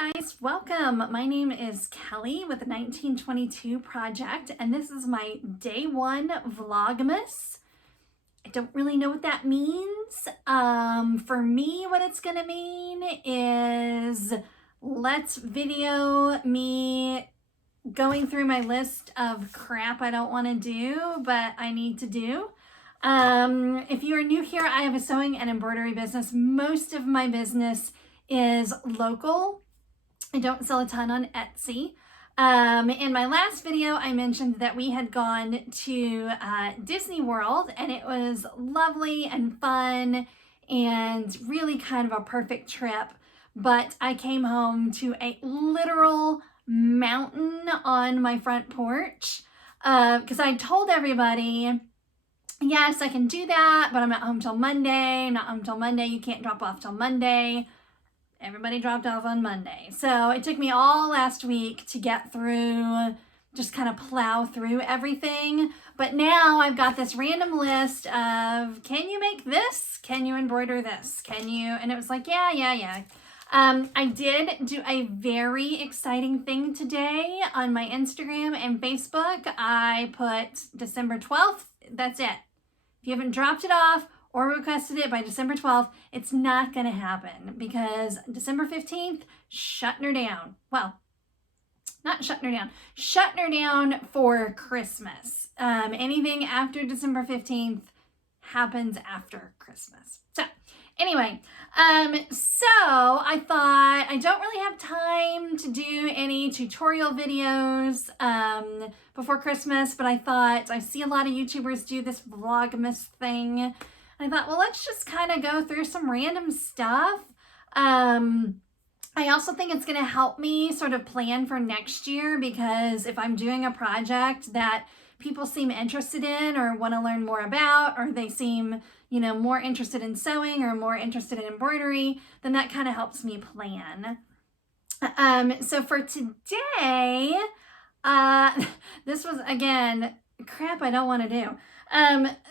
Hi guys, welcome. My name is Kelly with the 1922 Project, and this is my day one Vlogmas. I don't really know what that means. For me, what it's gonna mean is let's video me going through my list of crap I don't want to do, but I need to do. If you are new here, I have a sewing and embroidery business. Most of my business is local. I don't sell a ton on Etsy. In my last video, I mentioned that we had gone to Disney World, and it was lovely and fun and really kind of a perfect trip. But I came home to a literal mountain on my front porch because I told everybody, yes, I can do that, but I'm not home till Monday. I'm not home till Monday. You can't drop off till Monday. Everybody dropped off on Monday. So it took me all last week to get through, just kind of plow through everything. But now I've got this random list of, can you make this? Can you embroider this? Can you? And it was like, yeah. I did do a very exciting thing today on my Instagram and Facebook. I put December 12th. That's it. If you haven't dropped it off or requested it by December 12th, it's not going to happen because December 15th, shutting her down. Well, not shutting her down, shutting her down for Christmas. Anything after December 15th happens after Christmas. So anyway, so I thought I don't really have time to do any tutorial videos before Christmas, but I thought I see a lot of YouTubers do this Vlogmas thing. I thought, well, let's just kind of go through some random stuff. I also think it's going to help me sort of plan for next year, because if I'm doing a project that people seem interested in or want to learn more about, or they seem, more interested in sewing or more interested in embroidery, then that kind of helps me plan. So for today, this was, again, crap I don't want to do.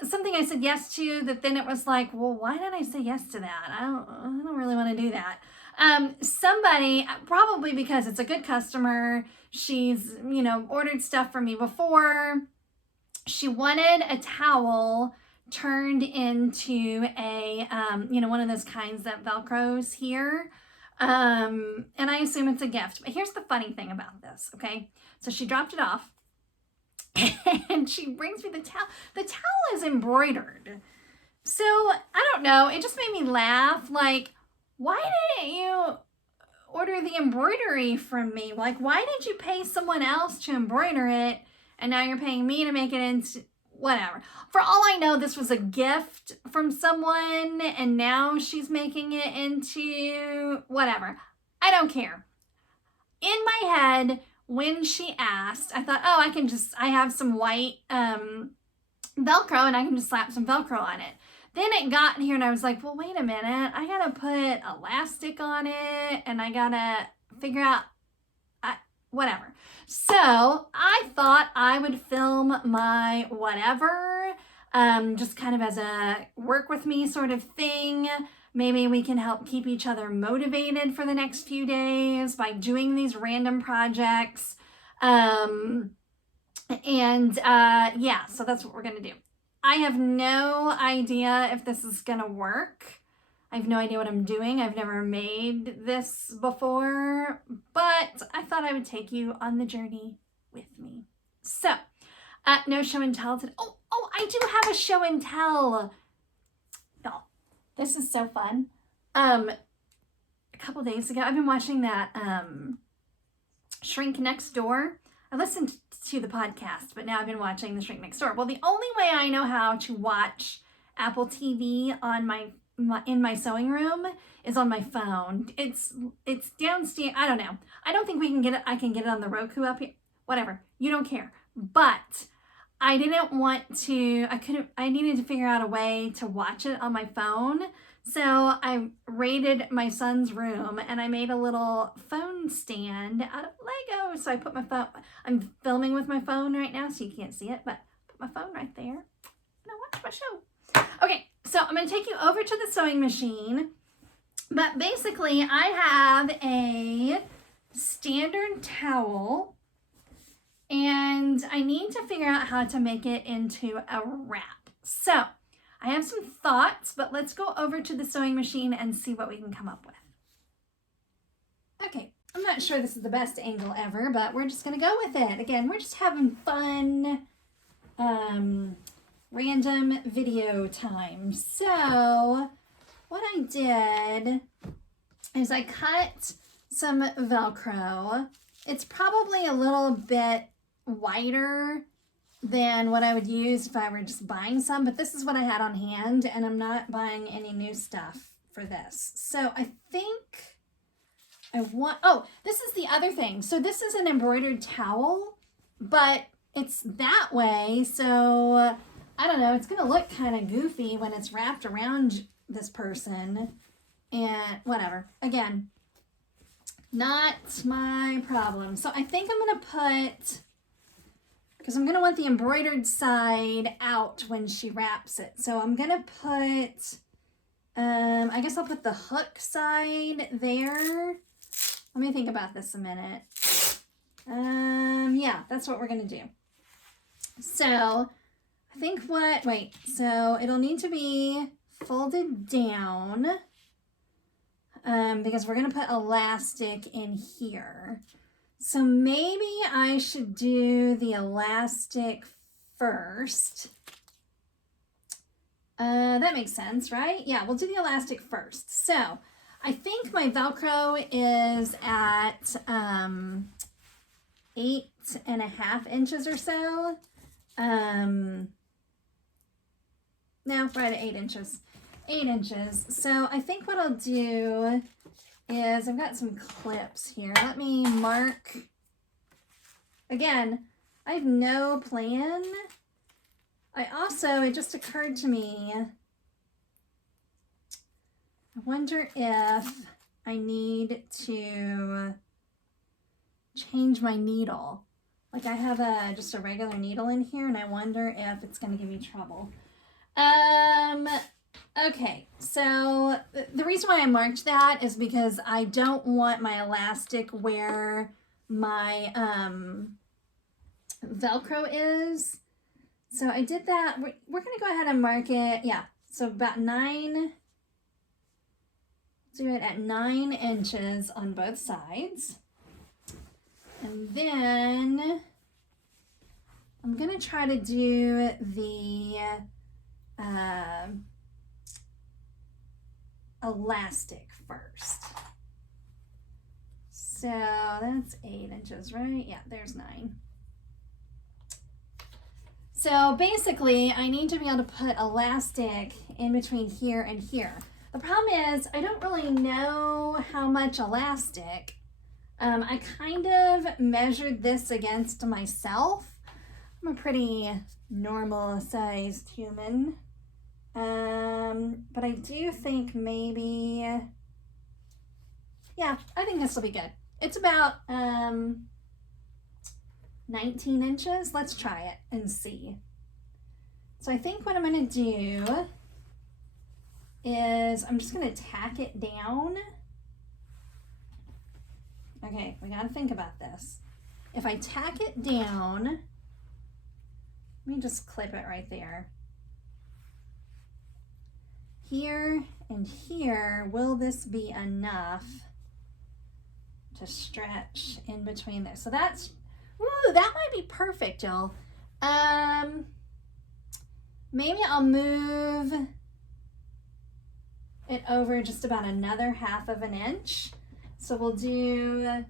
Something I said yes to that then it was like, well, why did I say yes to that? I don't really want to do that. Somebody, probably because it's a good customer, she's, ordered stuff from me before. She wanted a towel turned into a, one of those kinds that Velcros here. And I assume it's a gift. But here's the funny thing about this, okay? So she dropped it off. And she brings me the towel. The towel is embroidered. So, I don't know. It just made me laugh. Like, why didn't you order the embroidery from me? Like, why did you pay someone else to embroider it, and now you're paying me to make it into whatever? For all I know, this was a gift from someone, and now she's making it into whatever. I don't care. In my head, when she asked, I thought, oh, I have some white Velcro and I can just slap some Velcro on it. Then it got here and I was like, well, wait a minute. I got to put elastic on it and I got to figure out whatever. So I thought I would film my whatever, just kind of as a work with me sort of thing. Maybe we can help keep each other motivated for the next few days by doing these random projects. Yeah, so that's what we're going to do. I have no idea if this is going to work. I have no idea what I'm doing. I've never made this before, but I thought I would take you on the journey with me. So, no show and tell today. Oh, I do have a show and tell. This is so fun. A couple days ago, I've been watching that Shrink Next Door. I listened to the podcast, but now I've been watching the Shrink Next Door. Well, the only way I know how to watch Apple TV on in my sewing room is on my phone. It's downstairs. I don't know. I don't think we can get it. I can get it on the Roku up here. Whatever. You don't care. But I didn't want to, I needed to figure out a way to watch it on my phone. So I raided my son's room and I made a little phone stand out of Lego. So I put my phone, I'm filming with my phone right now, so you can't see it, but put my phone right there and I watch my show. Okay, so I'm going to take you over to the sewing machine. But basically I have a standard towel, and I need to figure out how to make it into a wrap. So I have some thoughts, but let's go over to the sewing machine and see what we can come up with. Okay, I'm not sure this is the best angle ever, but we're just gonna go with it. Again, we're just having fun, random video time. So what I did is I cut some Velcro. It's probably a little bit wider than what I would use if I were just buying some, but this is what I had on hand, and I'm not buying any new stuff for this. So I think I want, oh, this is the other thing. So this is an embroidered towel, but it's that way, so I don't know, it's gonna look kind of goofy when it's wrapped around this person, and whatever. Again, not my problem. So I think I'm gonna put, because I'm gonna want the embroidered side out when she wraps it. So I'm gonna put, I guess I'll put the hook side there. Let me think about this a minute. Yeah, that's what we're gonna do. So I think so it'll need to be folded down, because we're gonna put elastic in here. So maybe I should do the elastic first. That makes sense, right? Yeah, we'll do the elastic first. So I think my Velcro is at 8.5 inches or so. No, right at 8 inches. 8 inches. So I think what I'll do is, I've got some clips here. Let me mark. Again, I have no plan. It just occurred to me, I wonder if I need to change my needle. Like I have just a regular needle in here, and I wonder if it's going to give me trouble. Okay, so the reason why I marked that is because I don't want my elastic where my Velcro is. So I did that. We're going to go ahead and mark it. Yeah, so about 9. Do it at 9 inches on both sides. And then I'm going to try to do the elastic first. So that's 8 inches, right? Yeah, there's 9. So basically, I need to be able to put elastic in between here and here. The problem is, I don't really know how much elastic. I kind of measured this against myself. I'm a pretty normal-sized human. But I do think maybe, yeah, I think this will be good. It's about 19 inches. Let's try it and see. So I think what I'm going to do is I'm just going to tack it down. Okay, we got to think about this. If I tack it down, let me just clip it right there. Here and here, will this be enough to stretch in between there? So that's, woo, that might be perfect, y'all. Maybe I'll move it over just about another 1/2 inch. So we'll do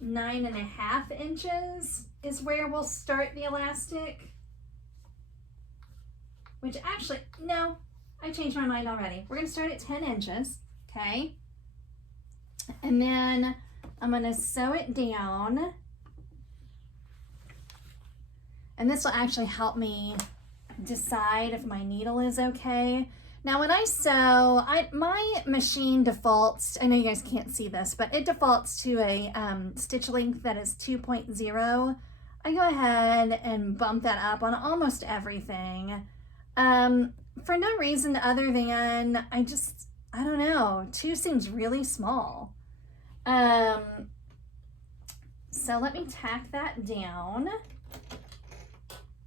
9.5 inches is where we'll start the elastic. Which actually, no, I changed my mind already. We're gonna start at 10 inches, okay? And then I'm gonna sew it down. And this will actually help me decide if my needle is okay. Now when I sew, my machine defaults, I know you guys can't see this, but it defaults to a stitch length that is 2.0. I go ahead and bump that up on almost everything. For no reason other than I don't know, 2 seems really small. So let me tack that down.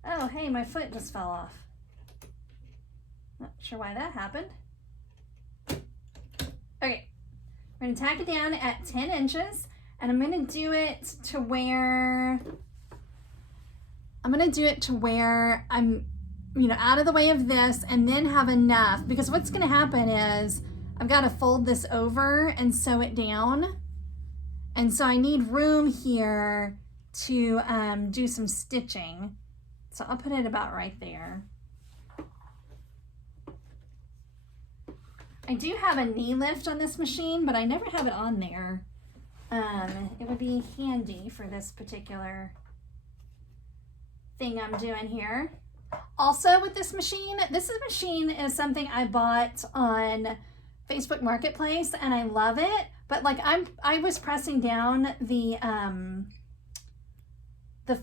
Oh, hey, my foot just fell off. Not sure why that happened. Okay, we're gonna tack it down at 10 inches, and I'm gonna do it to where I'm, out of the way of this, and then have enough, because what's gonna happen is I've got to fold this over and sew it down. And so I need room here to do some stitching. So I'll put it about right there. I do have a knee lift on this machine, but I never have it on there. It would be handy for this particular thing I'm doing here. Also with this machine is something I bought on Facebook Marketplace, and I love it. But like I was pressing down the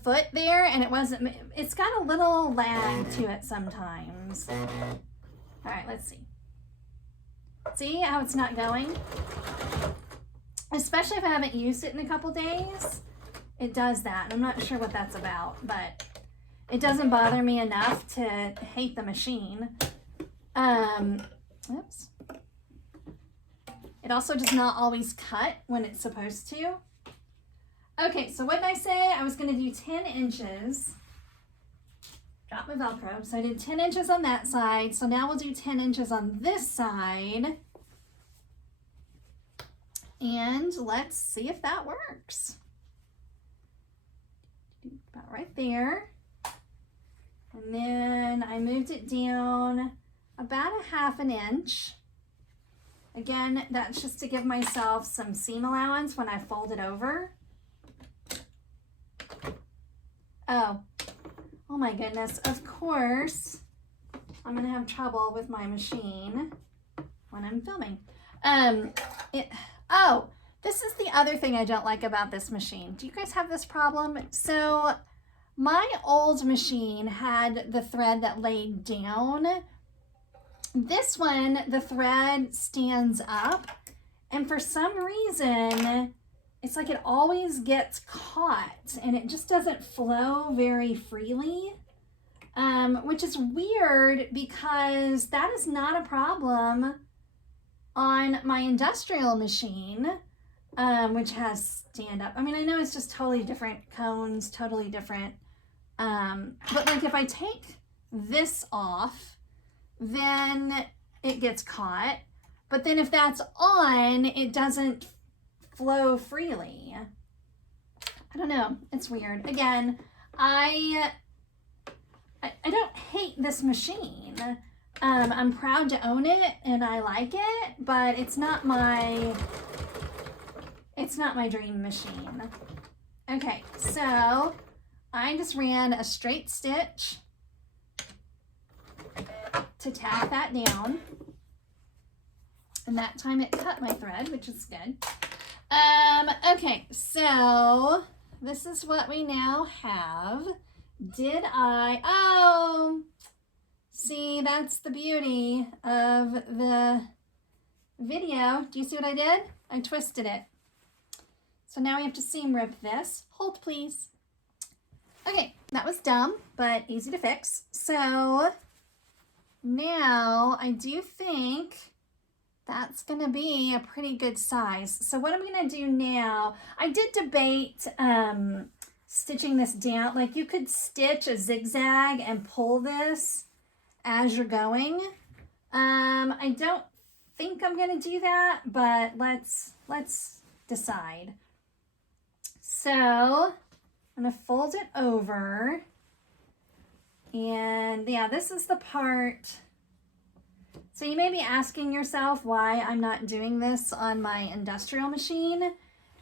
foot there, and it's got a little lag to it sometimes. All right, let's see. See how it's not going? Especially if I haven't used it in a couple days, it does that. And I'm not sure what that's about, but it doesn't bother me enough to hate the machine. Oops. It also does not always cut when it's supposed to. Okay, so what did I say? I was going to do 10 inches. Drop my Velcro. So I did 10 inches on that side. So now we'll do 10 inches on this side. And let's see if that works. About right there. And then I moved it down about a ½ inch. Again, that's just to give myself some seam allowance when I fold it over. Oh my goodness, of course, I'm gonna have trouble with my machine when I'm filming. This is the other thing I don't like about this machine. Do you guys have this problem? So my old machine had the thread that laid down. This one, the thread stands up, and for some reason, it's like it always gets caught and it just doesn't flow very freely, which is weird because that is not a problem on my industrial machine, which has stand up. I mean, I know it's just totally different cones, totally different, but like if I take this off, then it gets caught. But then if that's on, it doesn't flow freely. I don't know. It's weird. Again, I don't hate this machine. I'm proud to own it and I like it, but it's not my dream machine. Okay, so I just ran a straight stitch to tack that down, and that time it cut my thread, which is good. Okay, so this is what we now have. See, that's the beauty of the video. Do you see what I did? I twisted it. So now we have to seam rip this. Hold, please. Okay, that was dumb, but easy to fix. So now I do think that's gonna be a pretty good size. So what I'm gonna do now, I did debate stitching this down. Like you could stitch a zigzag and pull this as you're going. I don't think I'm gonna do that, but let's decide. So I'm gonna fold it over, and yeah, this is the part. So you may be asking yourself why I'm not doing this on my industrial machine.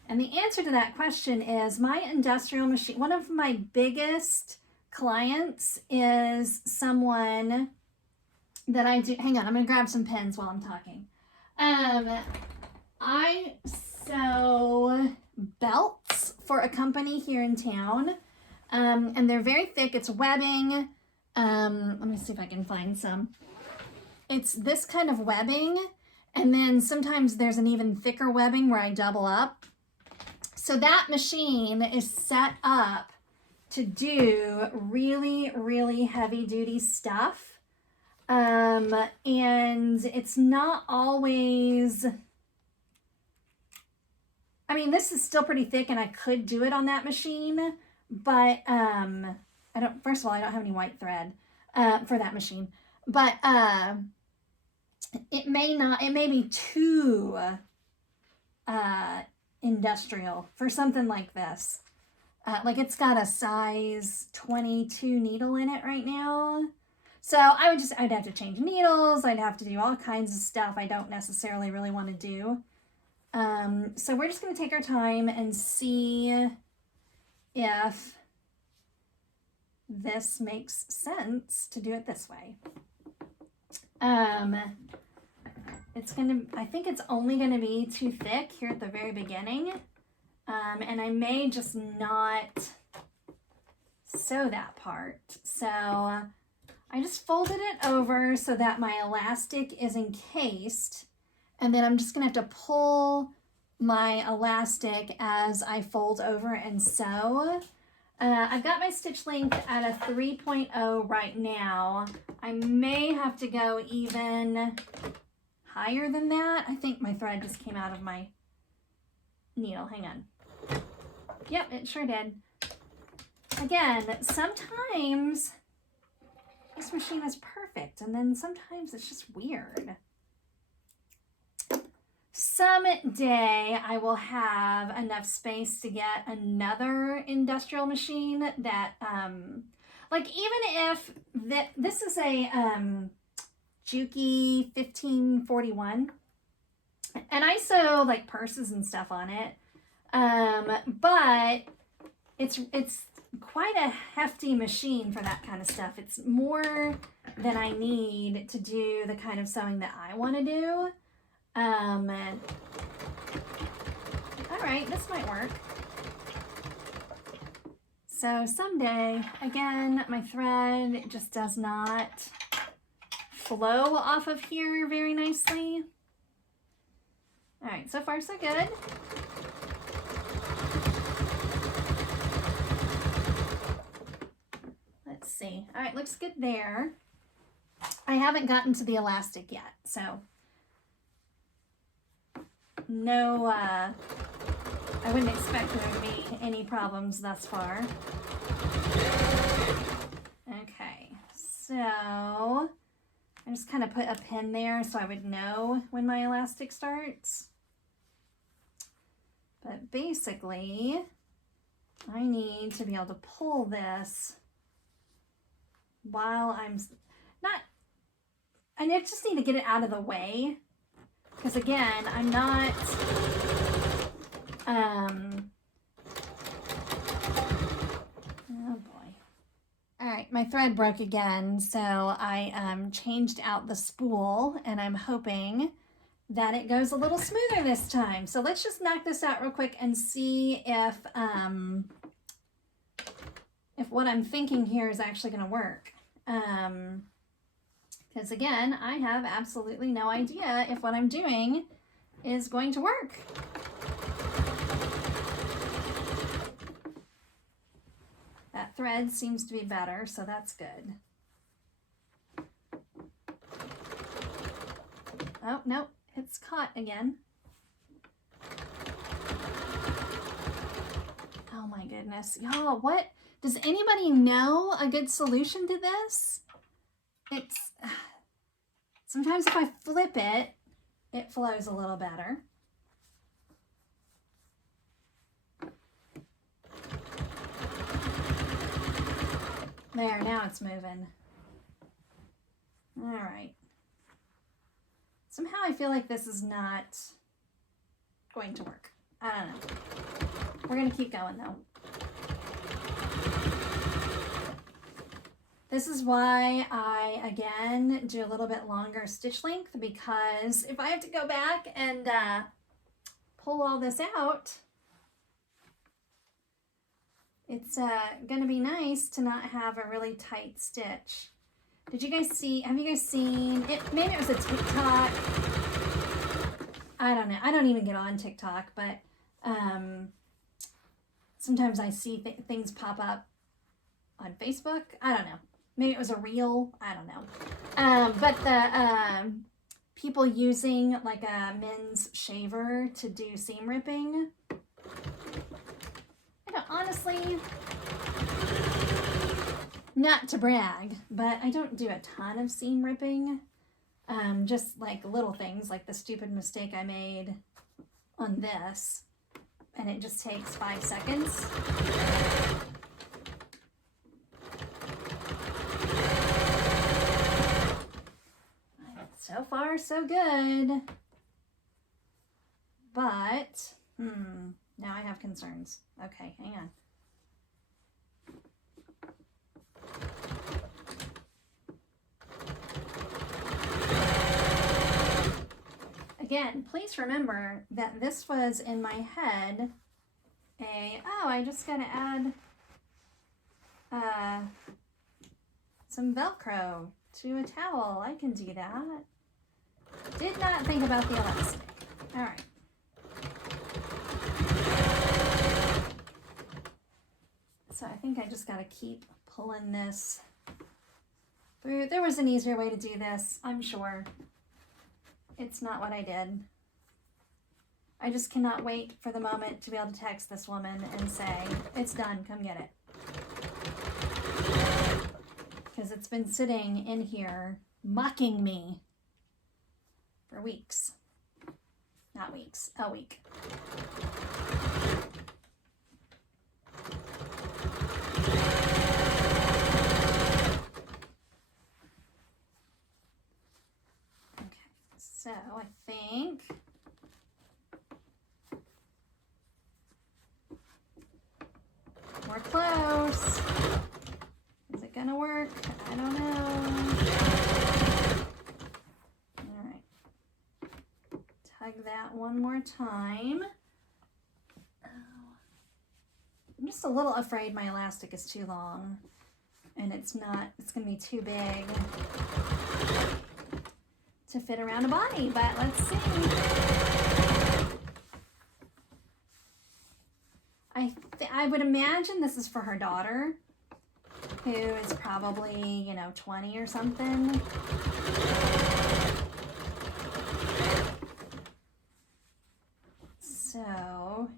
And the answer to that question is my industrial machine, one of my biggest clients is someone that I do, hang on, I'm gonna grab some pens while I'm talking. I sew belts for a company here in town, and they're very thick. It's webbing. Let me see if I can find some. It's this kind of webbing, And then sometimes there's an even thicker webbing where I double up. So that machine is set up to do really, really heavy duty stuff. And it's not always, I mean, this is still pretty thick and I could do it on that machine, but first of all, I don't have any white thread for that machine, but it may be too industrial for something like this. Like it's got a size 22 needle in it right now. So I'd have to change needles. I'd have to do all kinds of stuff I don't necessarily really want to do. So we're just going to take our time and see if this makes sense to do it this way. I think it's only going to be too thick here at the very beginning. And I may just not sew that part. So I just folded it over so that my elastic is encased. And then I'm just going to have to pull my elastic as I fold over and sew. I've got my stitch length at a 3.0 right now. I may have to go even higher than that. I think my thread just came out of my needle. Hang on. Yep, it sure did. Again, sometimes this machine is perfect, and then sometimes it's just weird. Someday I will have enough space to get another industrial machine that, like even if this is a Juki 1541, and I sew like purses and stuff on it, but it's quite a hefty machine for that kind of stuff. It's more than I need to do the kind of sewing that I want to do. All right, this might work. So someday, again, my thread just does not flow off of here very nicely. All right, so far so good. Let's see. All right, looks good there. I haven't gotten to the elastic yet, so no, I wouldn't expect there to be any problems thus far. Okay, so I just kind of put a pin there so I would know when my elastic starts. But basically, I need to be able to pull this while I'm not, I just need to get it out of the way. Because again, I'm not, oh boy. All right, my thread broke again, so I changed out the spool, and I'm hoping that it goes a little smoother this time. So let's just knock this out real quick and see if what I'm thinking here is actually going to work. Because again, I have absolutely no idea if what I'm doing is going to work. That thread seems to be better, so that's good. Oh, no, it's caught again. Oh my goodness. Y'all, what? Does anybody know a good solution to this? It's, sometimes if I flip it, it flows a little better. There, now it's moving. All right. Somehow I feel like this is not going to work. I don't know. We're going to keep going though. This is why I, again, do a little bit longer stitch length, because if I have to go back and pull all this out, it's going to be nice to not have a really tight stitch. Did you guys see, have you guys seen, maybe it was a TikTok I don't know. I don't even get on TikTok, but sometimes I see things pop up on Facebook. I don't know. Maybe it was a reel. I don't know. But the people using like a men's shaver to do seam ripping. I don't honestly, not to brag, but I don't do a ton of seam ripping. Just like little things, like the stupid mistake I made on this, and it just takes 5 seconds. So far, so good. But, now I have concerns. Okay, hang on. Again, please remember that this was in my head I just gotta add some Velcro to a towel. I can do that. Did not think about the elastic. All right. So I think I just gotta keep pulling this through. There was an easier way to do this, I'm sure. It's not what I did. I just cannot wait for the moment to be able to text this woman and say, it's done, come get it. Because it's been sitting in here mocking me for weeks. Not weeks, a week. Okay, so I think we're close. Is it gonna work? I don't know. All right. Tug that one more time. I'm just a little afraid my elastic is too long and it's gonna be too big to fit around a body, but let's see. I would imagine this is for her daughter, who is probably, 20 or something. So, all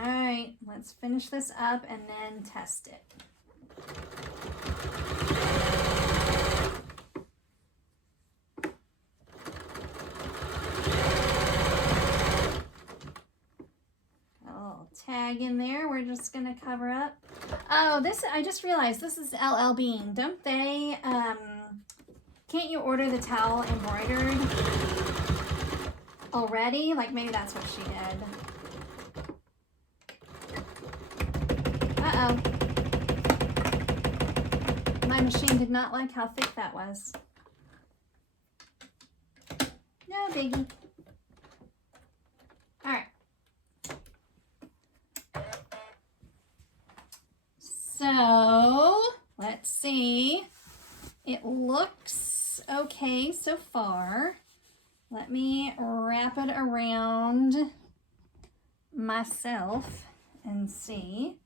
right, let's finish this up and then test it. Tag in there. We're just gonna cover up. Oh, I just realized this is LL Bean. Don't they, can't you order the towel embroidered already? Like maybe that's what she did. Uh-oh. My machine did not like how thick that was. No biggie. All right. So, let's see. It looks okay so far. Let me wrap it around myself and see.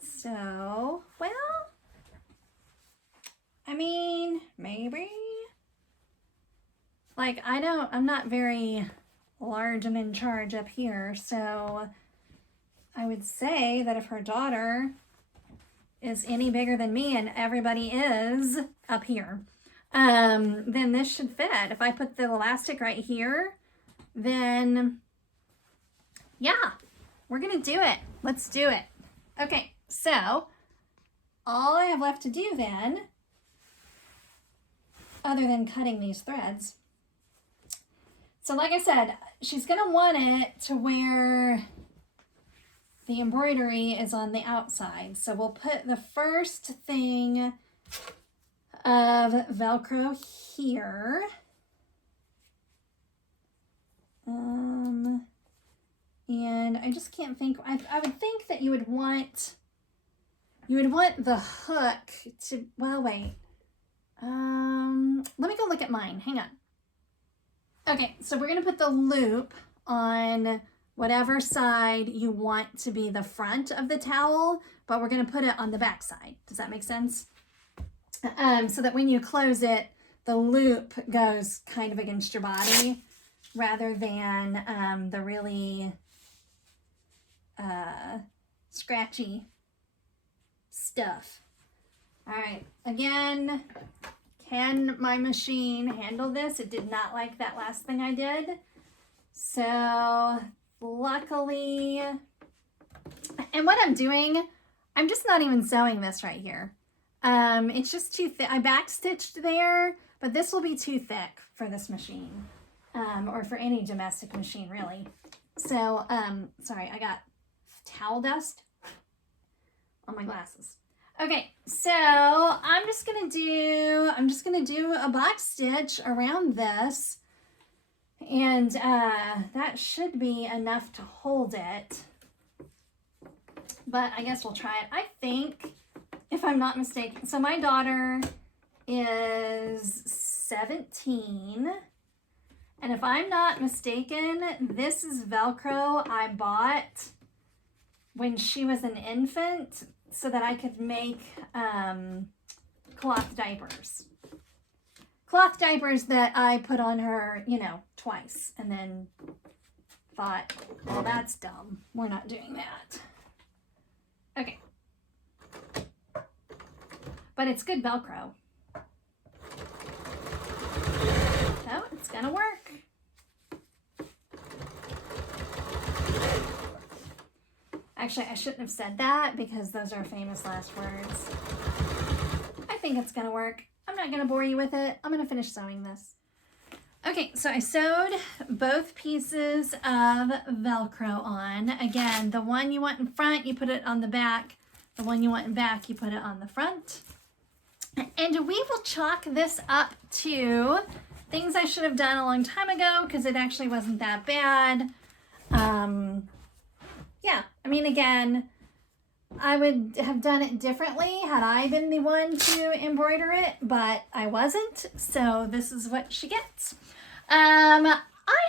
So, well, I mean, maybe. Like, I'm not very large and in charge up here, so I would say that if her daughter is any bigger than me, and everybody is up here, then this should fit. If I put the elastic right here, then yeah, we're gonna do it. Let's do it. Okay, so all I have left to do then, other than cutting these threads, so like I said, she's gonna want it to where the embroidery is on the outside. So we'll put the first thing of Velcro here. And I just can't think, I would think that you would want, you would want the hook to, well, wait. Let me go look at mine. Hang on. Okay, so we're gonna put the loop on whatever side you want to be the front of the towel, but we're gonna put it on the back side. Does that make sense? So that when you close it, the loop goes kind of against your body rather than the really scratchy stuff. All right, again, can my machine handle this? It did not like that last thing I did. So luckily, and what I'm doing, I'm just not even sewing this right here. It's just too thick. I backstitched there, but this will be too thick for this machine, or for any domestic machine really. So, sorry, I got towel dust on my glasses. Okay, so I'm just gonna do a box stitch around this, and that should be enough to hold it. But I guess we'll try it. I think, if I'm not mistaken, so my daughter is 17, and if I'm not mistaken, this is Velcro I bought when she was an infant so that I could make cloth diapers. Cloth diapers that I put on her, you know, twice, and then thought, well, that's dumb. We're not doing that. Okay. But it's good Velcro. So it's gonna work. Actually, I shouldn't have said that because those are famous last words. I think it's gonna work. I'm not gonna bore you with it. I'm gonna finish sewing this. Okay, so I sewed both pieces of Velcro on. Again, the one you want in front, you put it on the back. The one you want in back, you put it on the front. And we will chalk this up to things I should have done a long time ago because it actually wasn't that bad. Yeah, I mean, again, I would have done it differently had I been the one to embroider it, but I wasn't, so this is what she gets. I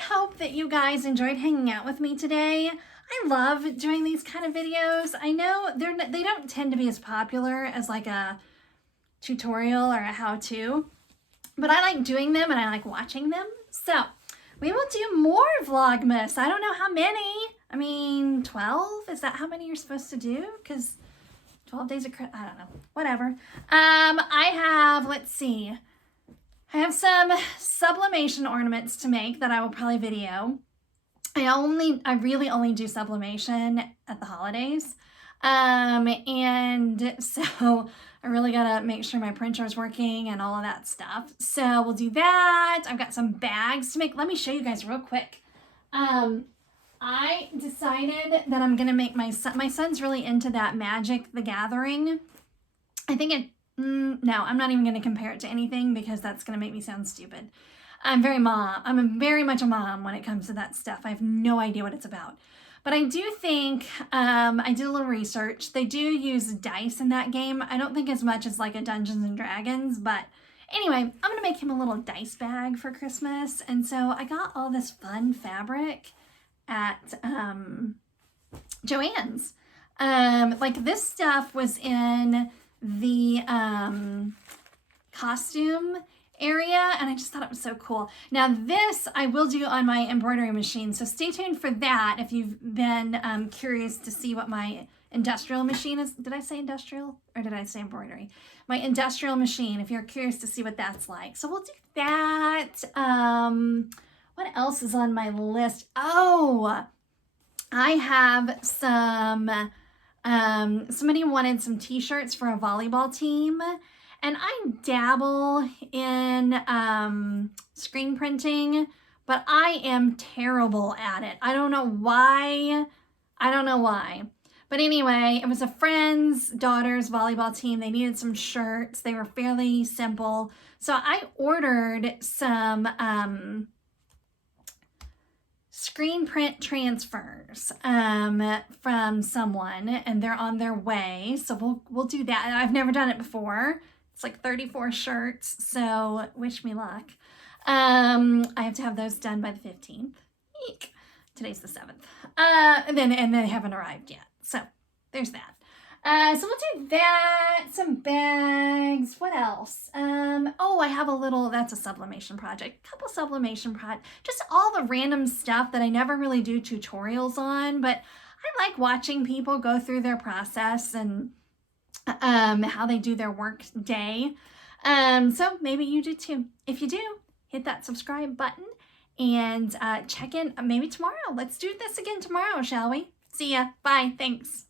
hope that you guys enjoyed hanging out with me today. I love doing these kind of videos. I know they don't tend to be as popular as like a tutorial or a how-to, but I like doing them and I like watching them. So we will do more Vlogmas. I don't know how many. I mean, 12? Is that how many you're supposed to do? Because 12 days of Christmas, I don't know. Whatever. I have, let's see. I have some sublimation ornaments to make that I will probably video. I really only do sublimation at the holidays. And so I really gotta make sure my printer is working and all of that stuff. So we'll do that. I've got some bags to make. Let me show you guys real quick. I decided that I'm gonna make my son's really into that Magic the Gathering. I think no, I'm not even gonna compare it to anything because that's gonna make me sound stupid. I'm very much a mom when it comes to that stuff. I have no idea what it's about. But I do think, I did a little research. They do use dice in that game. I don't think as much as like a Dungeons and Dragons, but anyway, I'm gonna make him a little dice bag for Christmas. And so I got all this fun fabric at Joann's. Like this stuff was in the costume area, and I just thought it was so cool. Now this I will do on my embroidery machine, so stay tuned for that if you've been curious to see what my industrial machine is. Did I say industrial or did I say embroidery? My industrial machine, if you're curious to see what that's like. So we'll do that. What else is on my list? Oh, I have some, somebody wanted some t-shirts for a volleyball team. And I dabble in screen printing, but I am terrible at it. I don't know why. But anyway, it was a friend's daughter's volleyball team. They needed some shirts. They were fairly simple. So I ordered some screen print transfers from someone, and they're on their way. So we'll do that. I've never done it before. It's like 34 shirts, so wish me luck. I have to have those done by the 15th. Eek. Today's the 7th. And they haven't arrived yet. So there's that. So we'll do that, some bags, what else? Oh, I have a little, that's a sublimation project, a couple sublimation projects, just all the random stuff that I never really do tutorials on, but I like watching people go through their process and how they do their work day. So maybe you do too. If you do, hit that subscribe button and check in maybe tomorrow. Let's do this again tomorrow, shall we? See ya. Bye. Thanks.